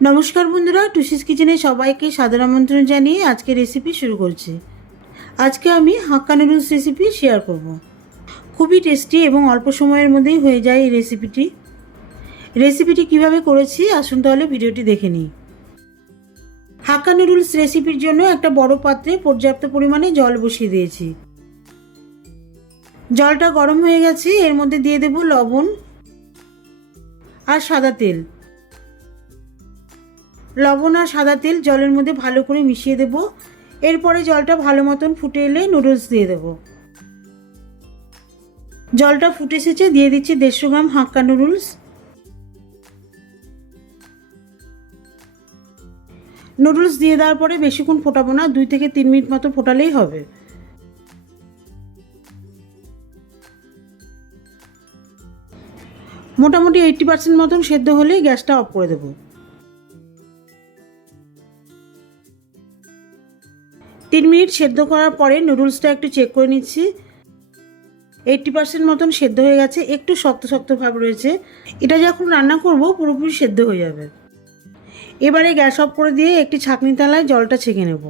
নমস্কার বন্ধুরা, টুসিস কিচেনে সবাইকে সাদর আমন্ত্রণ জানিয়ে আজকে রেসিপি শুরু করছি। আজকে আমি হাক্কা নুডলস রেসিপি শেয়ার করব। খুবই টেস্টি এবং অল্প সময়ের মধ্যেই হয়ে যায় এই রেসিপিটি কিভাবে করেছি আসুন তাহলে ভিডিওটি দেখে নিই। হাক্কা নুডলস রেসিপির জন্য একটা বড় পাত্রে পর্যাপ্ত পরিমাণে জল বসিয়ে দিয়েছি। জলটা গরম হয়ে গেছে, এর মধ্যে দিয়ে দেব লবণ আর সাদা তেল। লবণ আর সাদা তেল জলের মধ্যে ভালো করে মিশিয়ে দেব। এরপরে জলটা ভালো মতন ফুটে এলে নুডলস দিয়ে দেব। জলটা ফুটে এসেছে, দিয়ে দিচ্ছি 150 গ্রাম হাক্কা নুডলস। নুডলস দিয়ে দেওয়ার পরে বেশিক্ষণ ফোটাবো না, 2 থেকে 3 মিনিট মতো ফোটালেই হবে। মোটামুটি 80% মতন সেদ্ধ হলেই গ্যাসটা অফ করে দেব। 3 মিনিট সেদ্ধ করার পরে নুডলসটা একটু চেক করে নিচ্ছি। 80% মতন সেদ্ধ হয়ে গেছে, একটু শক্ত শক্ত ভাব রয়েছে। এটা যখন রান্না করব পুরোপুরি সেদ্ধ হয়ে যাবে। এবারে গ্যাস অফ করে দিয়ে একটি ছাঁকনি থালায় জলটা ছেঁকে নেব।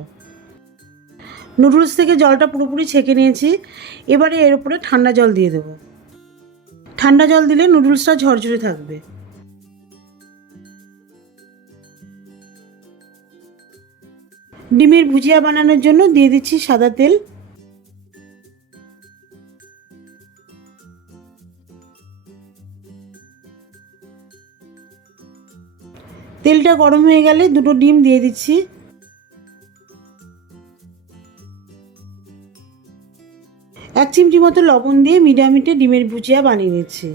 নুডলস থেকে জলটা পুরোপুরি ছেঁকে নিয়েছি। এবারে এর উপরে ঠান্ডা জল দিয়ে দেব। ঠান্ডা জল দিলে নুডলসটা ঝরঝরে থাকবে। ডিমের ভুজিয়া বানানোর জন্য দিয়ে দিচ্ছি সাদা তেল। তেলটা গরম হয়ে গেলে দুটো ডিম দিয়ে দিচ্ছি। এক চিমটি মতো লবণ দিয়ে মিডিয়াম হিটে ডিমের ভুজিয়া বানিয়ে নিচ্ছি।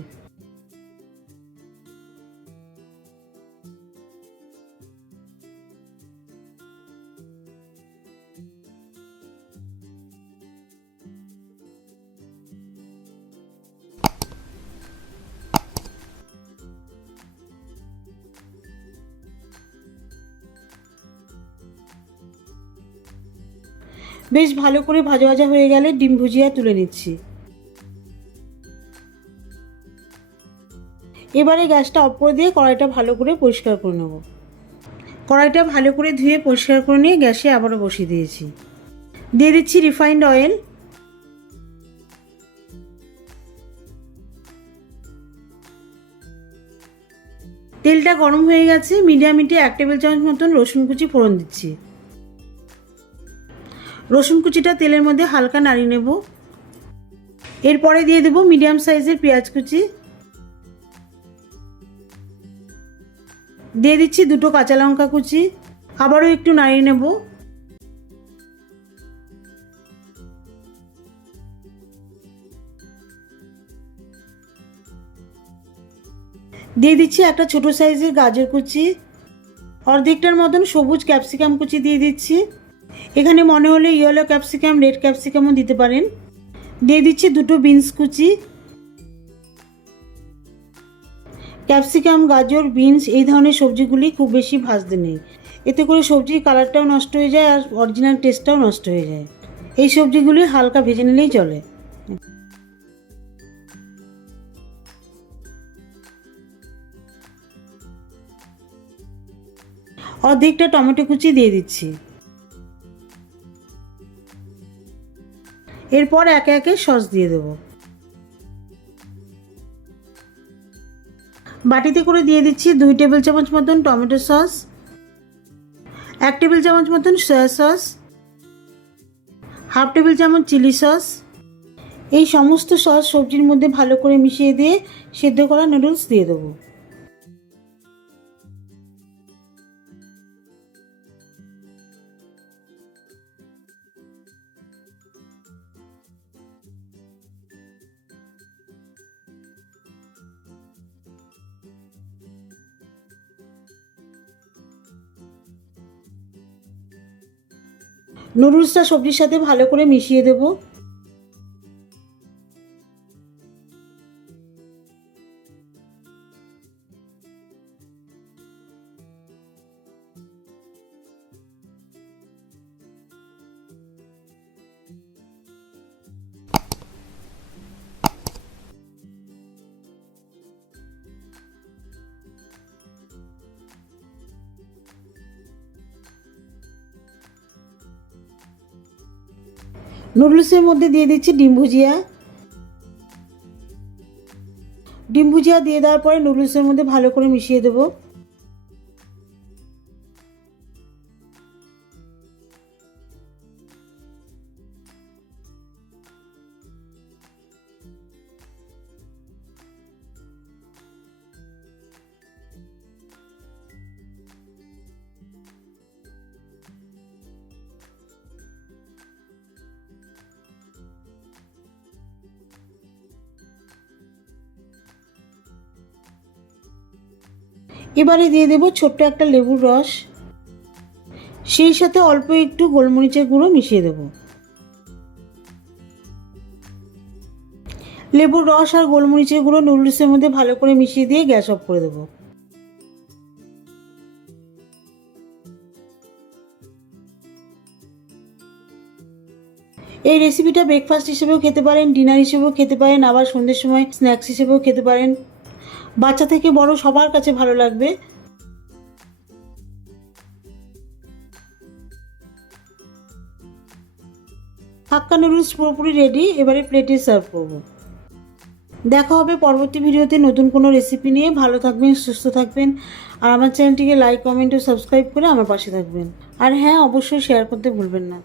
বেশ ভালো করে ভাজা ভাজা হয়ে গেলে ডিম ভুজিয়া তুলে নিচ্ছি। এবারে গ্যাসটা অফ করে দিয়ে কড়াইটা ভালো করে পরিষ্কার করে নেব। কড়াইটা ভালো করে ধুয়ে পরিষ্কার করে নিয়ে গ্যাসে আবারও বসিয়ে দিয়েছি। দিয়ে দিচ্ছি রিফাইন্ড অয়েল। তেলটা গরম হয়ে গেছে, মিডিয়াম হিটে 1 টেবিল চামচ মতন রসুন কুচি ফোড়ন দিচ্ছি। রসুন কুচিটা তেলের মধ্যে হালকা নাড়িয়ে নেব। এরপরে দিয়ে দেব মিডিয়াম সাইজের পেঁয়াজ কুচি। দিয়ে দিচ্ছি 2 কাঁচা লঙ্কা কুচি। আবারও একটু নাড়িয়ে নেব। দিয়ে দিচ্ছি একটা ছোট সাইজের গাজর কুচি। অর্ধেকটার মতন সবুজ ক্যাপসিকাম কুচি দিয়ে দিচ্ছি। এখানে মনে হলে ইয়েলো ক্যাপসিকাম, রেড ক্যাপসিকামও দিতে পারেন। দিয়ে দিচ্ছি 2 বিনস কুচি। ক্যাপসিকাম, গাজর, বিনস এই ধরনের সবজিগুলি খুব বেশি ভাজতে নেই, এতে করে সবজির কালারটাও নষ্ট হয়ে যায় আর অরিজিনাল টেস্টটাও নষ্ট হয়ে যায়। এই সবজিগুলি হালকা ভেজে নিলেই চলে। অর্ধেকটা টমেটো কুচি দিয়ে দিচ্ছি। এরপর একে একে সস দিয়ে দেবো। বাটিতে করে দিয়ে দিচ্ছি 2 টেবিল চামচ মতন টমেটো সস, 1 টেবিল চামচ মতন সয়া সস, হাফ টেবিল চামচ চিলি সস। এই সমস্ত সস সবজির মধ্যে ভালো করে মিশিয়ে দিয়ে সেদ্ধ করা নুডলস দিয়ে দেবো। নুডলসটা সবজির সাথে ভালো করে মিশিয়ে দেবো। নুডলসের মধ্যে দিয়ে দিচ্ছি ডিম ভুজিয়া। ডিম ভুজিয়া দিয়ে দেওয়ার পরে নুডলসের মধ্যে ভালো করে মিশিয়ে দেবো। এবারে দিয়ে দেবো ছোট্ট একটা লেবুর রস, সেই সাথে অল্প একটু গোলমরিচের গুঁড়ো মিশিয়ে দেবো। লেবুর রস আর গোলমরিচের গুঁড়ো নুডলসের মধ্যে ভালো করে মিশিয়ে দিয়ে গ্যাস অফ করে দেবো। এই রেসিপিটা ব্রেকফাস্ট হিসেবেও খেতে পারেন, ডিনার হিসেবেও খেতে পারেন, আবার সন্ধ্যের সময় স্ন্যাক্স হিসেবেও খেতে পারেন। বাচ্চা থেকে বড় সবার কাছে ভালো লাগবে। হাক্কা নুডলস পুরোপুরি রেডি, এবারে প্লেটে সার্ভ করব। দেখা হবে পরবর্তী ভিডিওতে নতুন কোনো রেসিপি নিয়ে। ভালো থাকবেন, সুস্থ থাকবেন, আর আমার চ্যানেলটিকে লাইক, কমেন্ট ও সাবস্ক্রাইব করে আমার পাশে থাকবেন। আর হ্যাঁ, অবশ্যই শেয়ার করতে ভুলবেন না।